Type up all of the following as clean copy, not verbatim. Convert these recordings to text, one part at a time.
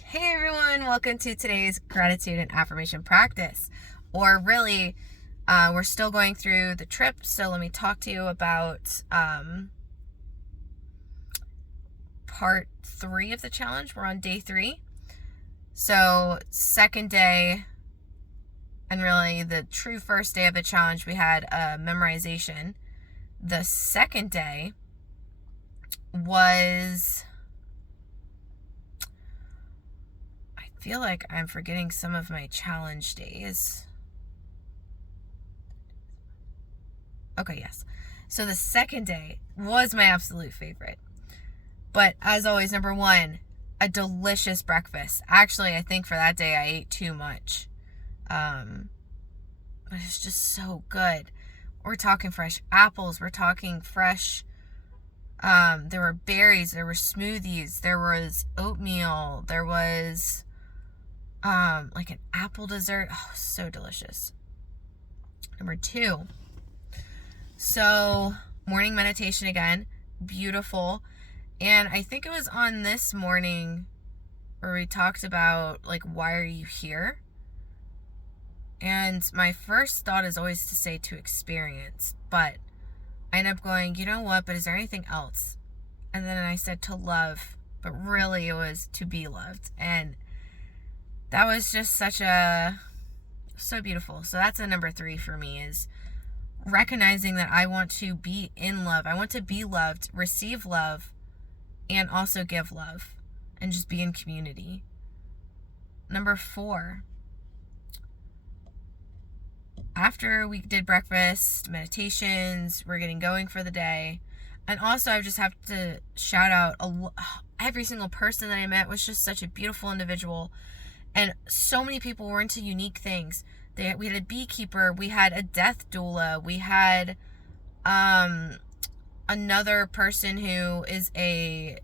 Hey everyone, welcome to today's gratitude and affirmation practice. Or really, we're still going through the trip, so let me talk to you about part 3 of the challenge. We're on day 3. So, second day, and really the true first day of the challenge, we had a memorization. The second day was... I feel like I'm forgetting some of my challenge days. Okay, yes. So the second day was my absolute favorite. But as always, number 1, a delicious breakfast. Actually, I think for that day I ate too much. But it's just so good. We're talking fresh apples. We're talking fresh... there were berries. There were smoothies. There was oatmeal. There was... like an apple dessert. Oh, so delicious. Number 2. So, morning meditation again. Beautiful. And I think it was on this morning where we talked about, like, why are you here? And my first thought is always to say to experience. But I end up going, you know what? But is there anything else? And then I said to love. But really it was to be loved. And that was just so beautiful. So that's a number 3 for me, is recognizing that I want to be in love. I want to be loved, receive love, and also give love, and just be in community. Number 4, after we did breakfast, meditations, we're getting going for the day. And also I just have to shout out every single person that I met was just such a beautiful individual. And so many people were into unique things. We had a beekeeper. We had a death doula. We had another person who is a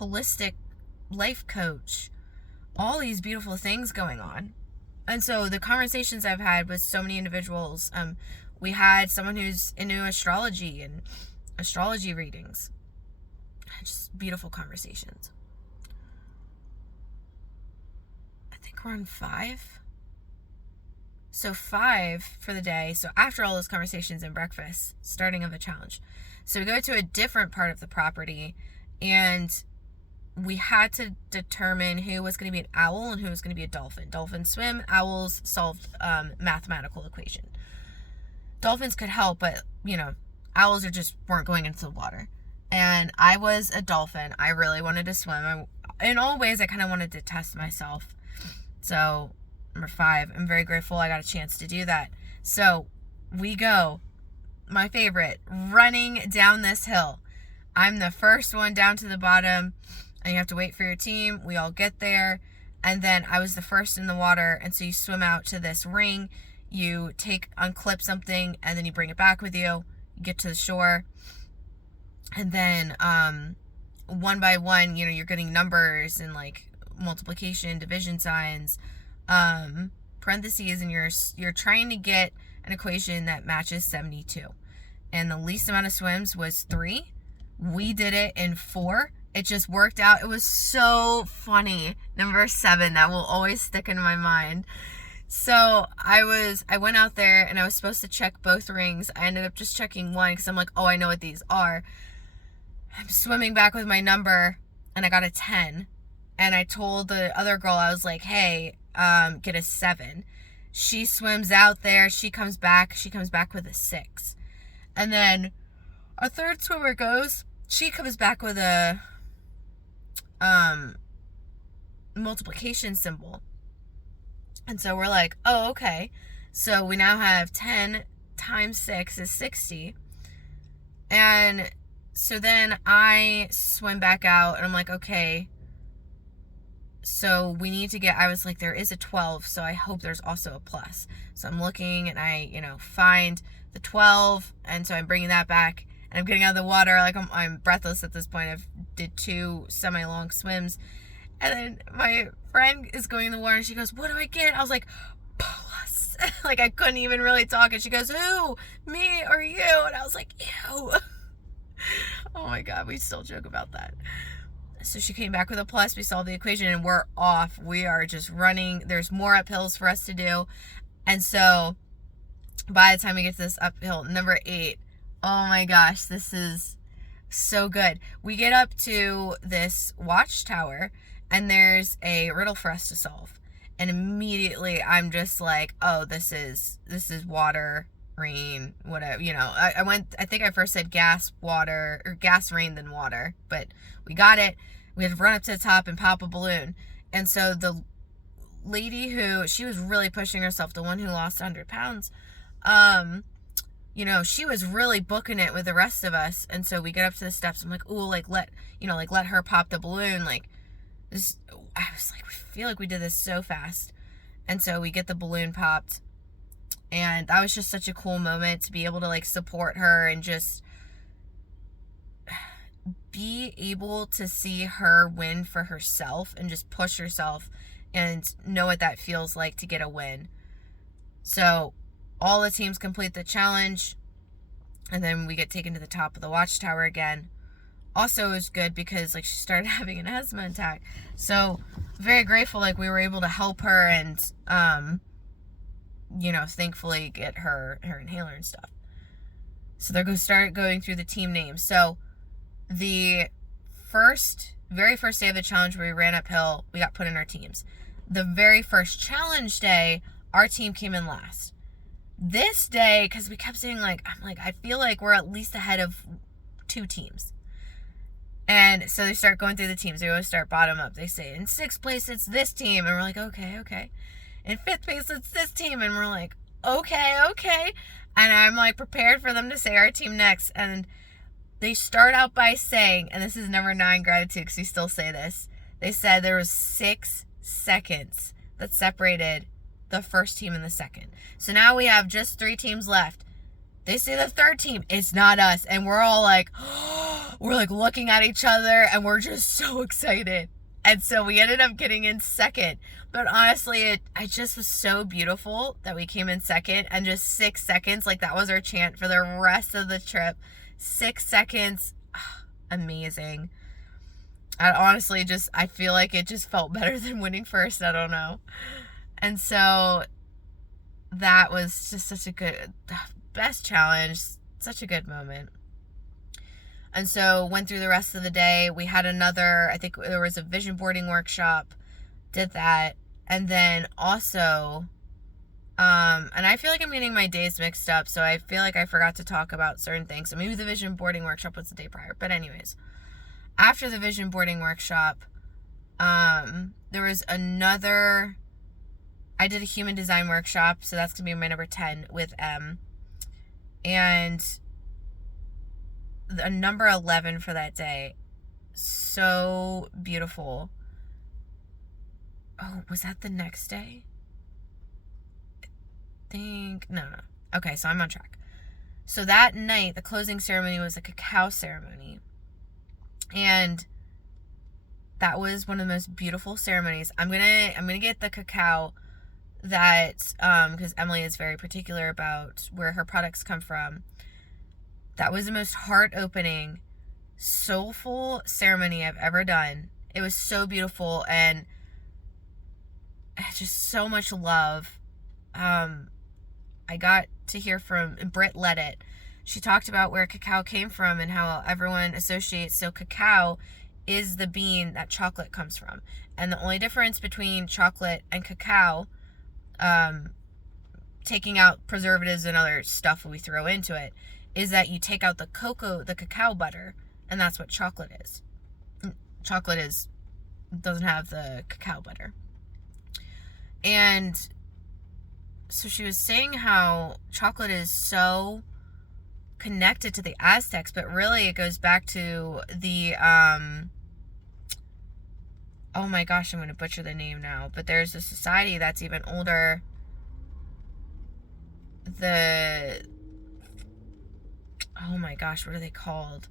holistic life coach. All these beautiful things going on. And so the conversations I've had with so many individuals, we had someone who's into astrology and astrology readings. Just beautiful conversations. We're on 5. So 5 for the day. So after all those conversations and breakfast, starting of a challenge. So we go to a different part of the property, and we had to determine who was going to be an owl and who was going to be a dolphin. Dolphins swim, owls solved mathematical equation. Dolphins could help, but owls weren't going into the water. And I was a dolphin. I really wanted to swim. In all ways, I kind of wanted to test myself. So, number 5, I'm very grateful I got a chance to do that. So, we go, my favorite, running down this hill. I'm the first one down to the bottom, and you have to wait for your team. We all get there, and then I was the first in the water, and so you swim out to this ring, you unclip something, and then you bring it back with you. You get to the shore, and then one by one, you're getting numbers and, like, multiplication, division signs, parentheses, and you're trying to get an equation that matches 72. And the least amount of swims was 3. We did it in 4. It just worked out. It was so funny. Number 7, that will always stick in my mind. So I went out there and I was supposed to check both rings. I ended up just checking one because I'm like, oh, I know what these are. I'm swimming back with my number and I got a 10. And I told the other girl, I was like, hey, get a 7. She swims out there. She comes back with a 6. And then our third swimmer goes. She comes back with a multiplication symbol. And so we're like, oh, okay. So we now have 10 times 6 is 60. And so then I swim back out and I'm like, okay, so we need to I was like, there is a 12, so I hope there's also a plus. So I'm looking and I, find the 12, and so I'm bringing that back, and I'm getting out of the water, like I'm breathless at this point. I've did 2 semi-long swims, and then my friend is going in the water, and she goes, what do I get? I was like, plus. Like, I couldn't even really talk, and she goes, who? Me or you? And I was like, ew. Oh my God, we still joke about that. So she came back with a plus. We solved the equation and we're off. We are just running. There's more uphills for us to do. And so by the time we get to this uphill, number 8, oh my gosh, this is so good. We get up to this watchtower and there's a riddle for us to solve. And immediately I'm just like, oh, this is water, rain, whatever, I think I first said gas, water, or gas, rain, then water, but we got it. We had to run up to the top and pop a balloon. And so the lady who, she was really pushing herself, the one who lost 100 pounds, she was really booking it with the rest of us. And so we get up to the steps. I'm like, ooh, let her pop the balloon. Like this, I was like, we feel like we did this so fast. And so we get the balloon popped. And that was just such a cool moment to be able to like support her and just be able to see her win for herself and just push herself and know what that feels like to get a win. So all the teams complete the challenge and then we get taken to the top of the watchtower again. Also, it was good because like she started having an asthma attack. So very grateful like we were able to help her and thankfully get her inhaler and stuff. So they're going to start going through the team names. So the very first day of the challenge where we ran uphill, we got put in our teams. The very first challenge day, our team came in last. This day, because we kept saying I feel like we're at least ahead of 2 teams. And so they start going through the teams. They always start bottom up. They say, in 6th place, it's this team. And we're like, okay. In 5th place, it's this team. And we're like, okay. And I'm like prepared for them to say our team next. And they start out by saying, and this is number 9, gratitude, because we still say this. They said there was 6 seconds that separated the first team and the second. So now we have just 3 teams left. They say the 3rd team, it's not us. And we're all like, we're like looking at each other and we're just so excited. And so we ended up getting in 2nd. But honestly, it just was so beautiful that we came in 2nd and just 6 seconds. Like that was our chant for the rest of the trip. 6 seconds. Amazing. And honestly, I feel like it just felt better than winning first. I don't know. And so that was just such a good, best challenge. Such a good moment. And so went through the rest of the day. We had another, I think there was a vision boarding workshop, did that. And then also, and I feel like I'm getting my days mixed up. So I feel like I forgot to talk about certain things. So maybe the vision boarding workshop was the day prior. But anyways, after the vision boarding workshop, there was another, I did a human design workshop. So that's going to be my number 10 with M. And a number 11 for that day. So beautiful. Oh, was that the next day? No. Okay, so I'm on track. So that night, the closing ceremony was a cacao ceremony. And that was one of the most beautiful ceremonies. I'm gonna get the cacao that, because Emily is very particular about where her products come from. That was the most heart-opening, soulful ceremony I've ever done. It was so beautiful and just so much love. I got to hear from Britt led it. She talked about where cacao came from and how everyone associates. So cacao is the bean that chocolate comes from. And the only difference between chocolate and cacao, taking out preservatives and other stuff we throw into it, is that you take out the cacao butter, and that's what chocolate is. Chocolate doesn't have the cacao butter. And so she was saying how chocolate is so connected to the Aztecs, but really it goes back to the, oh my gosh, I'm going to butcher the name now, but there's a society that's even older. Oh my gosh, what are they called?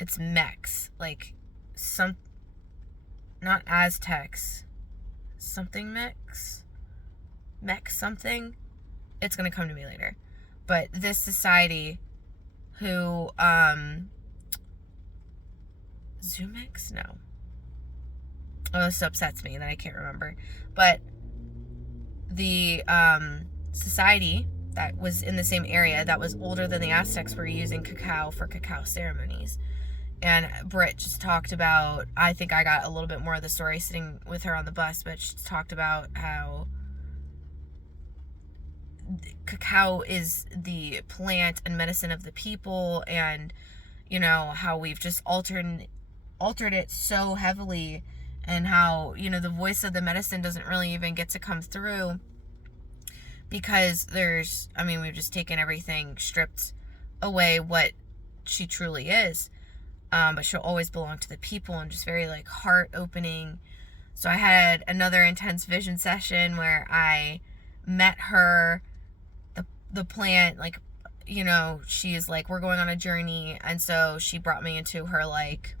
It's Mex, not Aztecs, something Mex something. It's gonna come to me later. But this society who Zoomix? No. Oh, this upsets me that I can't remember. But the society that was in the same area that was older than the Aztecs were using cacao for cacao ceremonies. And Britt just talked about, I think I got a little bit more of the story sitting with her on the bus, but she talked about how cacao is the plant and medicine of the people, and how we've just altered it so heavily, and how the voice of the medicine doesn't really even get to come through because we've just taken everything, stripped away what she truly is, but she'll always belong to the people, and just very like heart opening. So I had another intense vision session where I met her, the plant, like, she is like, we're going on a journey. And so she brought me into her like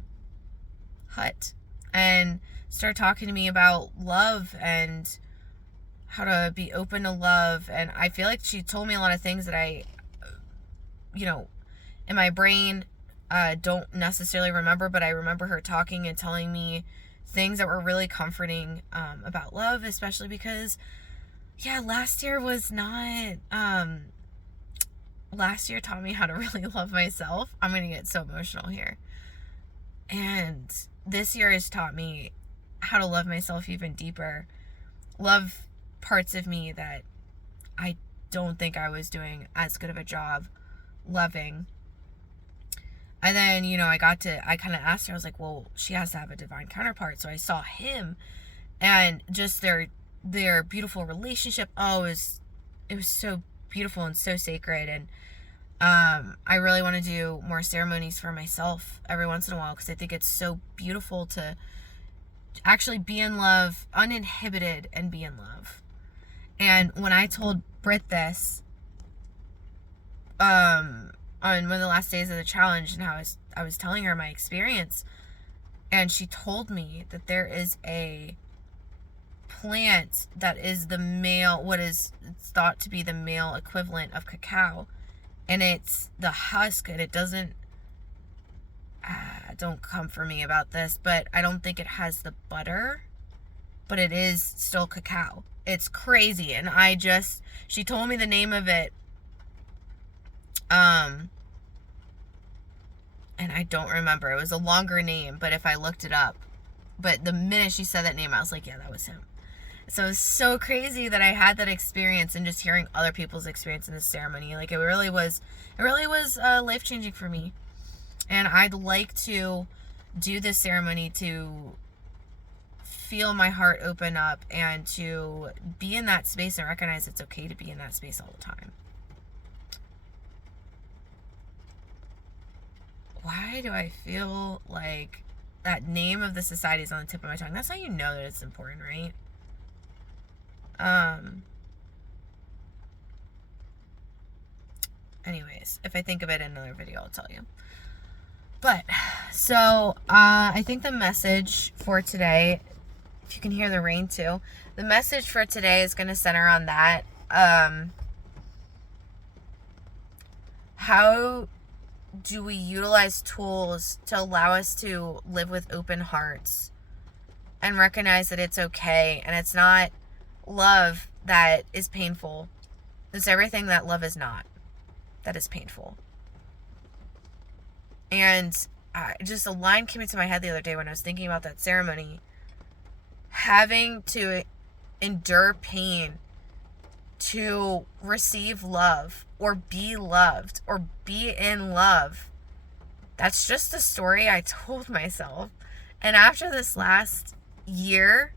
hut and started talking to me about love and how to be open to love. And I feel like she told me a lot of things that I, in my brain, don't necessarily remember, but I remember her talking and telling me things that were really comforting about love, especially because last year taught me how to really love myself. I'm going to get so emotional here. And this year has taught me how to love myself even deeper. Love parts of me that I don't think I was doing as good of a job loving. And then, I kind of asked her, I was like, well, she has to have a divine counterpart. So I saw him, and just their beautiful relationship. Oh, it was so beautiful and so sacred. And I really want to do more ceremonies for myself every once in a while, because I think it's so beautiful to actually be in love, uninhibited, and be in love. And when I told Britt this on one of the last days of the challenge, and how I was telling her my experience, and she told me that there is a plant that is the male, what is thought to be the male equivalent of cacao, and it's the husk, and it doesn't don't come for me about this, but I don't think it has the butter, but it is still cacao. It's crazy. And she told me the name of it, and I don't remember. It was a longer name, but if I looked it up, but the minute she said that name, I was like, yeah, that was him. So it's so crazy that I had that experience, and just hearing other people's experience in this ceremony, like it really was life-changing for me. And I'd like to do this ceremony to feel my heart open up, and to be in that space and recognize it's okay to be in that space all the time. Why do I feel like that name of the society is on the tip of my tongue? That's how you know that it's important, right? Anyways, if I think of it in another video, I'll tell you. But, so, I think the message for today, if you can hear the rain too, the message for today is going to center on that. How do we utilize tools to allow us to live with open hearts and recognize that it's okay, and it's not love that is painful. It's everything that love is not that is painful. And just a line came into my head the other day when I was thinking about that ceremony. Having to endure pain to receive love, or be loved, or be in love. That's just the story I told myself. And after this last year,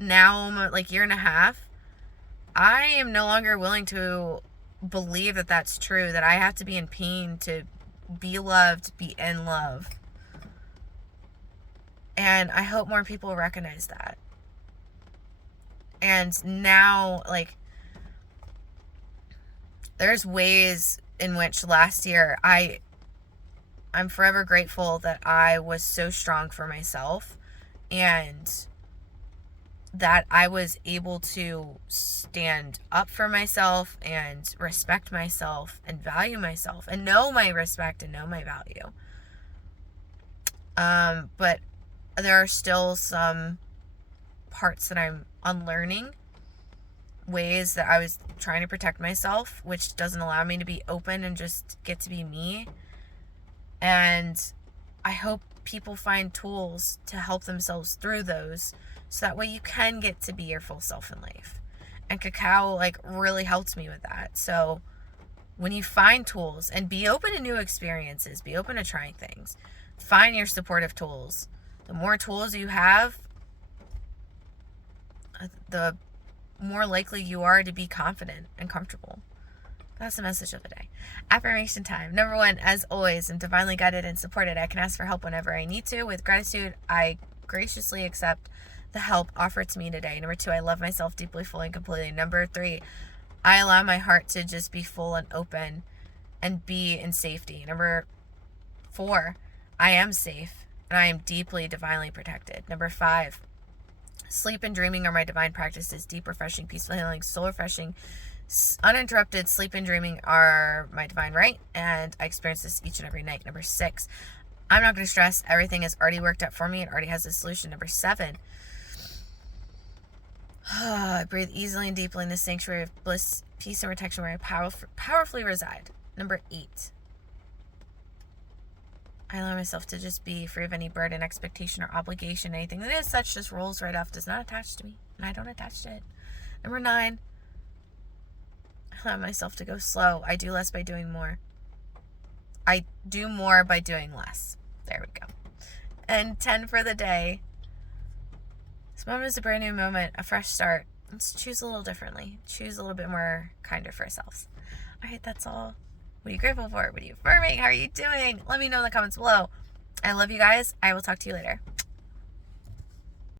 now like year and a half, I am no longer willing to believe that that's true, that I have to be in pain to be loved, be in love. And I hope more people recognize that. And now, like, there's ways in which last year I'm forever grateful that I was so strong for myself, and that I was able to stand up for myself and respect myself and value myself and know my respect and know my value. But there are still some parts that I'm unlearning, ways that I was trying to protect myself, which doesn't allow me to be open and just get to be me. And I hope people find tools to help themselves through those, so that way you can get to be your full self in life. And cacao really helped me with that. So when you find tools, and be open to new experiences, be open to trying things, find your supportive tools. The more tools you have, the more likely you are to be confident and comfortable. That's the message of the day. Affirmation time. Number 1, as always, I'm divinely guided and supported. I can ask for help whenever I need to. With gratitude, I graciously accept the help offered to me today. Number 2, I love myself deeply, fully, and completely. Number 3, I allow my heart to just be full and open and be in safety. Number 4, I am safe and I am deeply, divinely protected. Number 5, sleep and dreaming are my divine practices. Deep, refreshing, peaceful healing, soul refreshing, uninterrupted sleep and dreaming are my divine right, and I experience this each and every night. Number 6, I'm not going to stress. Everything has already worked out for me. It already has a solution. Number 7, I breathe easily and deeply in the sanctuary of bliss, peace, and protection where I powerfully reside. Number 8, I allow myself to just be free of any burden, expectation, or obligation. Anything that is such just rolls right off, does not attach to me, and I don't attach to it. Number 9, I allow myself to go slow. I do less by doing more. I do more by doing less. There we go. And 10 for the day. This moment is a brand new moment, a fresh start. Let's choose a little differently. Choose a little bit more kinder for ourselves. All right, that's all. What are you grateful for? What are you affirming? How are you doing? Let me know in the comments below. I love you guys. I will talk to you later.